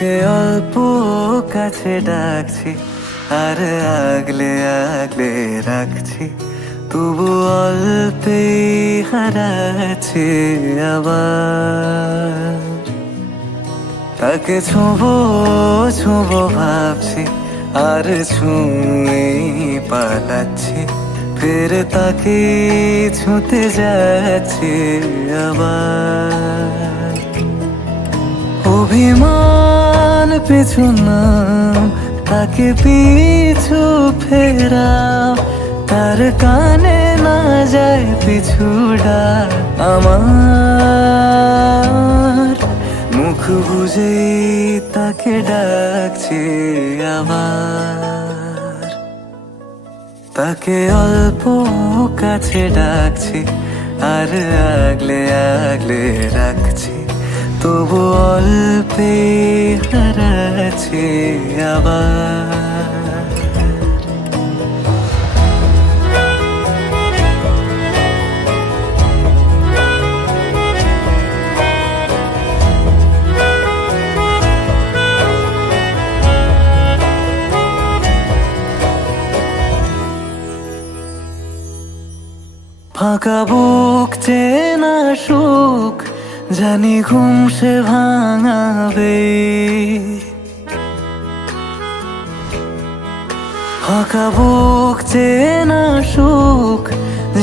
তাকে অল্প কাছে ডাকছি আর আগলে আগলে রাখছি, তবু অল্পেই হারাচ্ছি আবার। তাকে ছোঁবো ছোঁবো ভাবছি আর ছুঁয়ে পালাচ্ছি, ফের তাকে ছুঁতে যাচ্ছি আবার। অভিমান পিছু নাম, তাকে পিছু ফেরাও, তার কানে না যায় পিছু ডাক আমার। মুখ বুঝেই তাকে ডাকছি আবার। তাকে অল্প কাছে ডাকছি আর আগলে আগলে রাখছি, তবু অল্পে হারাচ্ছি আবার। ফাঁকা বুক চেনা সুখ জানি ঘুম সে ভাঙাবে, ফাঁকা বুক চেনা সুখ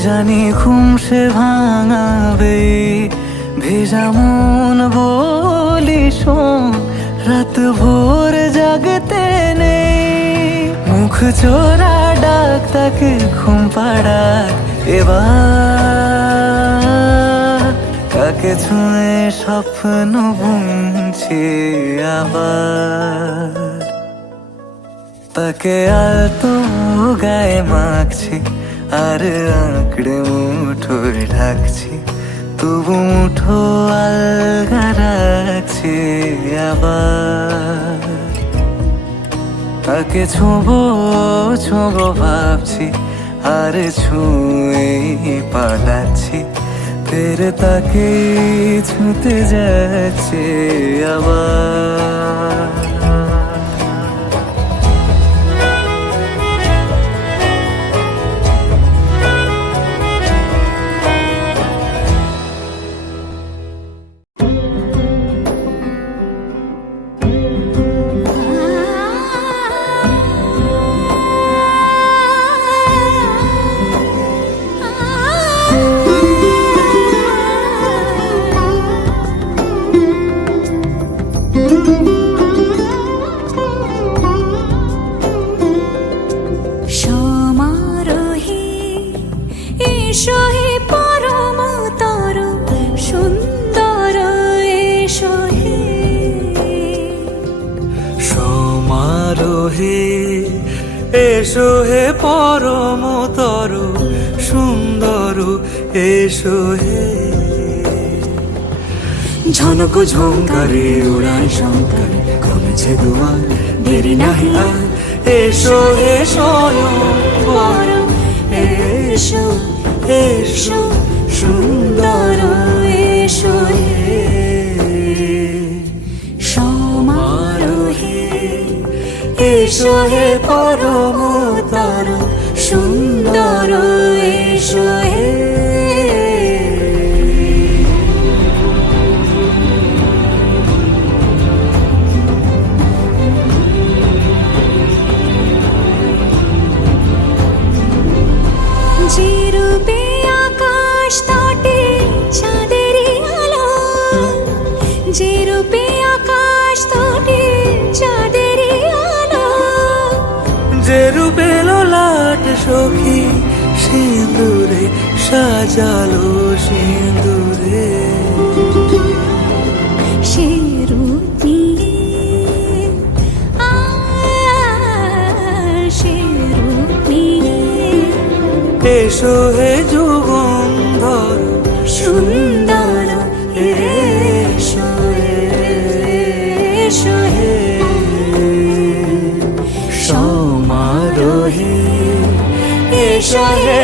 জানি ঘুম সে ভাঙাবে। ভেজা মন বলি শোন, রাত ভোর জাগতে নেই, মুখ চোরা ডাক তাকে ঘুম পাড়াক এবার। তাকে ছুঁয়ে স্বপ্ন বুনছি আবার। তাকে আলতো গায়ে মাখছি আর আঁকড়ে মুঠোয় ঢাকছি, তবু মুঠো আলগা রাখছি আবার। তাকে ছোঁবো ছোঁবো ভাবছি আর ছুঁয়ে পালাচ্ছি, ফের তাকে ছুঁতে যাচ্ছে আবার। এসো হে পরমতর সুন্দর, এসো হে। ঝনক ঝঙ্কারে উড়ায় শঙ্কর, কমেছে দুয়ার দেরি নাহি আর। এসো হে স্বয়ং পরম, এসো এসো সুন্দর, এসো হে সমারোহে। এসো হে পরমতর সুন্দর, এসো হে। যে রূপে আকাশ তটে চাঁদেরই আলো, যে রূপে আকাশ তটে চাঁদেরই আলো, যে রূপে ললাট সখী সিঁদুরে সাজালো সিঁদুরে। সে রূপ নিয়ে সে রূপ নিয়ে এসো হে যুগন্ধর সুন্দর, এসো এসো হে সমারোহে। এসো হে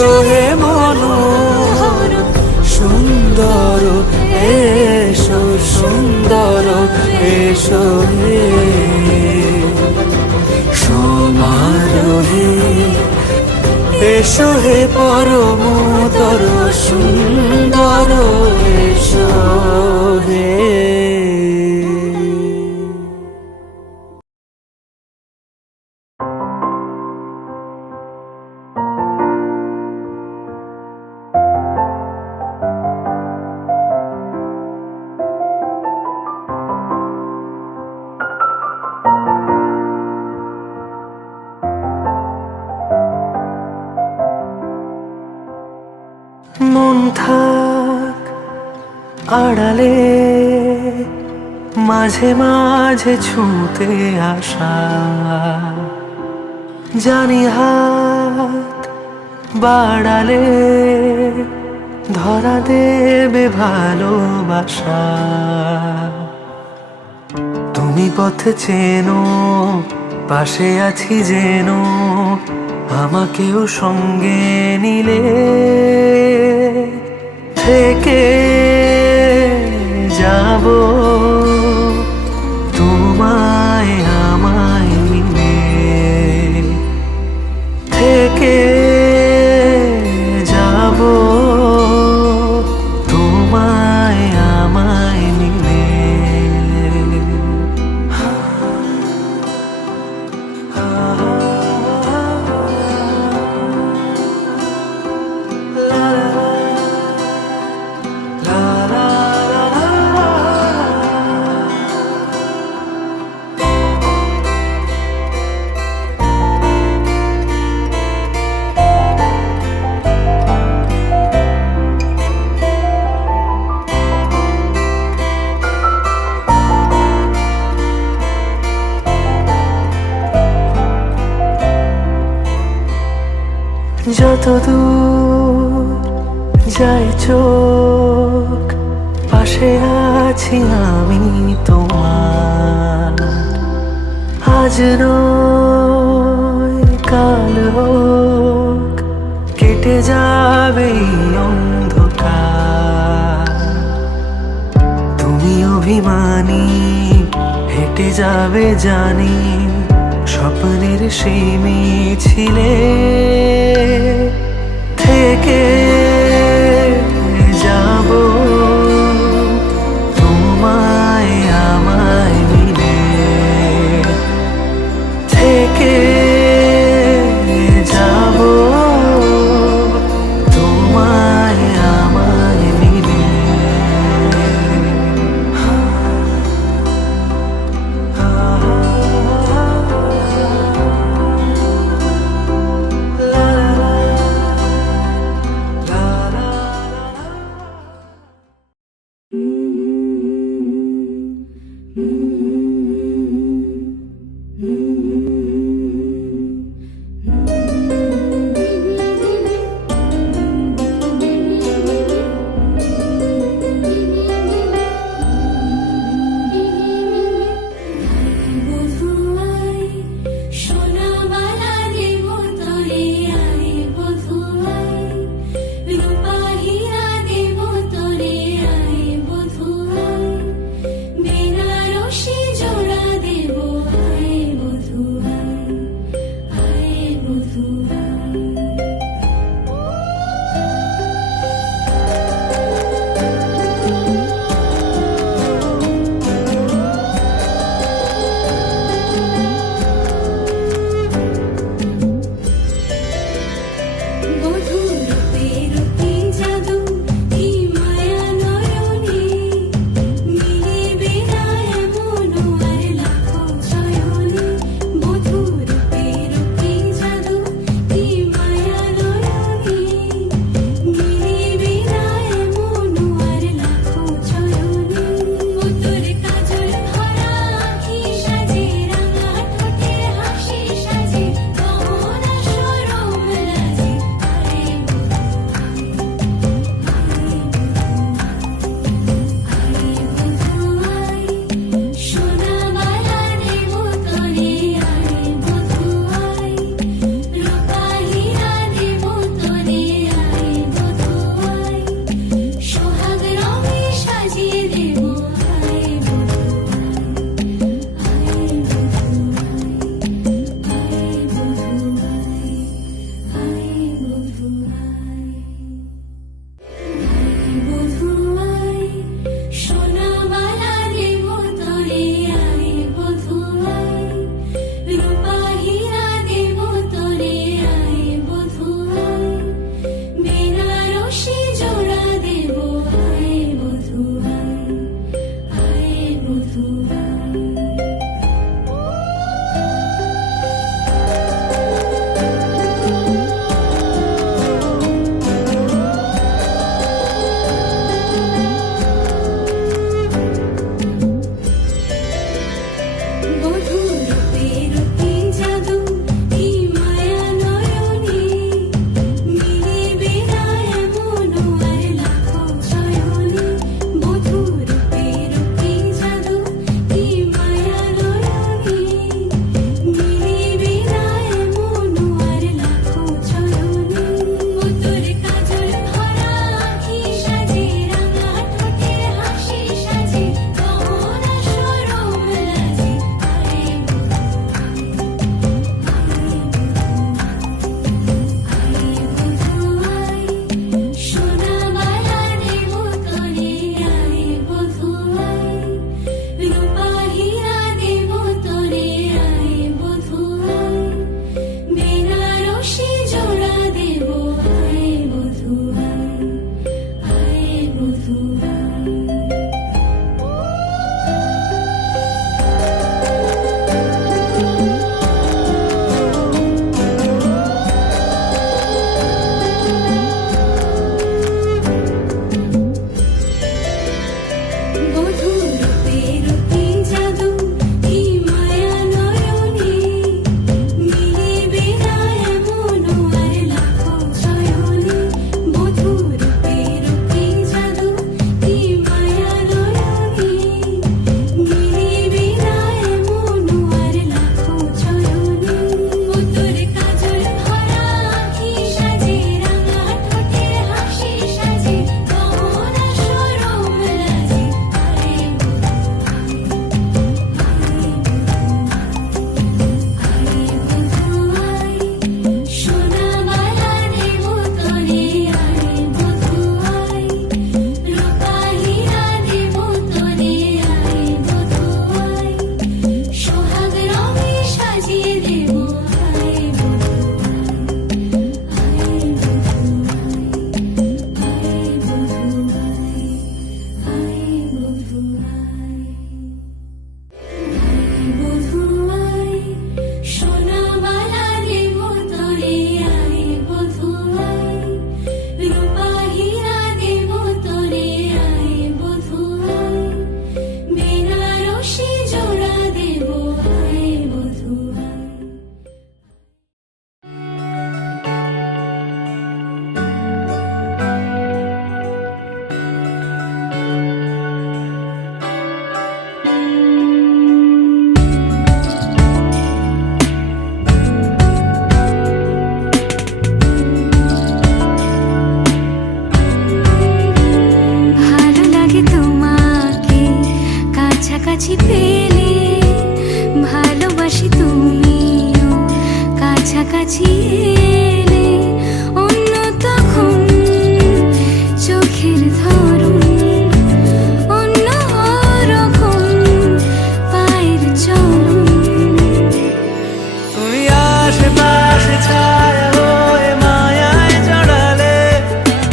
এসো হে মনোহর সুন্দর, এসো সুন্দর, এসো হে সমারোহে, এসো হে পরমতর সুন্দর, এসো হে। মন থাক আড়ালে, মাঝে মাঝে ছুঁতে আসা, জানি হাত বাড়ালে ধরা দেবে ভালোবাসা। তুমি পথ চেনো, পাশে আছি যেন, আমাকেও সঙ্গে নিলে থেকে যাব তোমায় আমায় মিলে, থেকে যাব তোমায় আমায় মিলে। যত দূর যায় চোখ, পাশে আছি আমি তোমার। আজ নয় কাল হোক, কেটে যাবে এই অন্ধকার। তুমি অভিমানী, হেঁটে যাবে জানি, স্বপ্নের সেই মিছিলে থেকে যাব তোমায় আমায় মিলে, থেকে যাব তোমায় আমায় মিলে। La কাছাকাছি এলে অন্য তখন চোখের ধরন অন্য রকম পায়ের চলন। তুমি আশেপাশে ছায়া হয়ে মায়ায় জড়ালে,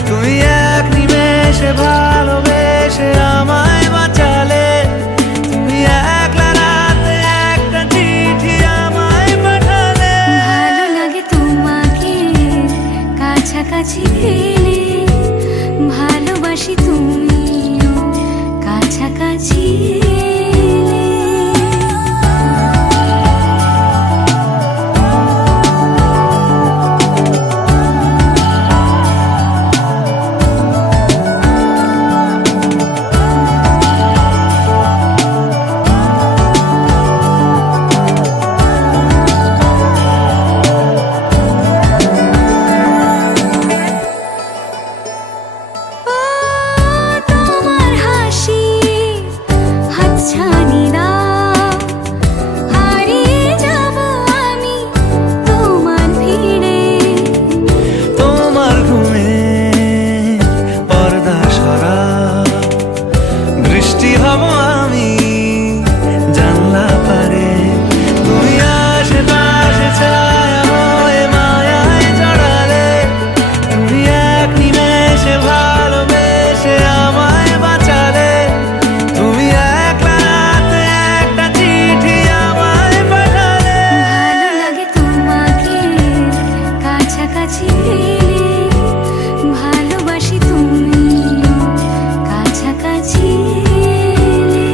তুমি এক নিমেষে ভালোবেসে আমায় বাঁচালে, তুমি একলা রাতে একটা চিঠি আমায় পাঠালে। ভালো লাগে তোমাকে কাছাকাছি পেলে, ভালোবাসি তুমিও কাছাকাছি এলে। তোমার হাসি হাতছানিরা হারিয়ে যাব আমি তোমার ভিড়ে। তোমার ঘুমে পর্দা সরা, বৃষ্টি হব আমি জানলা পারে। তুমি আশেপাশে ছায়া হয়ে মায়ায় জড়ালে, তুমি এক নিমেষে ভালোবেসে আমায় বাঁচালে, তুমি একলা রাতে একটা চিঠি আমায় পাঠালে। ভালো লাগে তোমাকে কাছাকাছি পেলে, ভালোবাসি তুমিও কাছাকাছি এলে।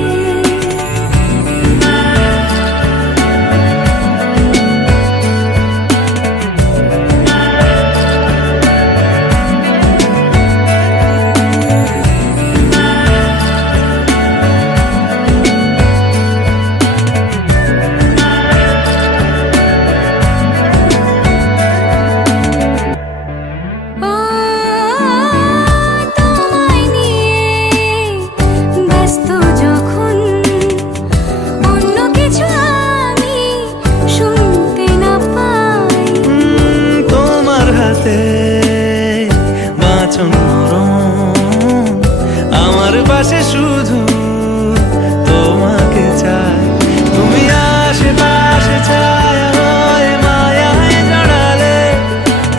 ও তোমায় নিয়ে ব্যস্ত যখন অন্য কিছু আমি শুনতে না পাই। তোমার হাতে বাঁচন নরম, আমার পাশে শুধু তোমাকে চাই। তুমি আশেপাশে ছায়া হয়ে মায়ায় জড়ালে,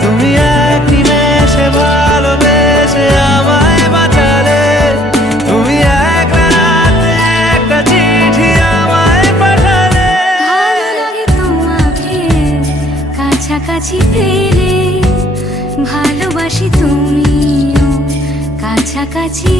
তুমি এক নিমেষে ভালোবেসে আমায় বাঁচালে, তুমি একলা রাতে একটা চিঠি আমায় পাঠালে। ভালো লাগে তোমাকে কাছাকাছি পেলে, ভালোবাসি তুমিও কাছাকাছি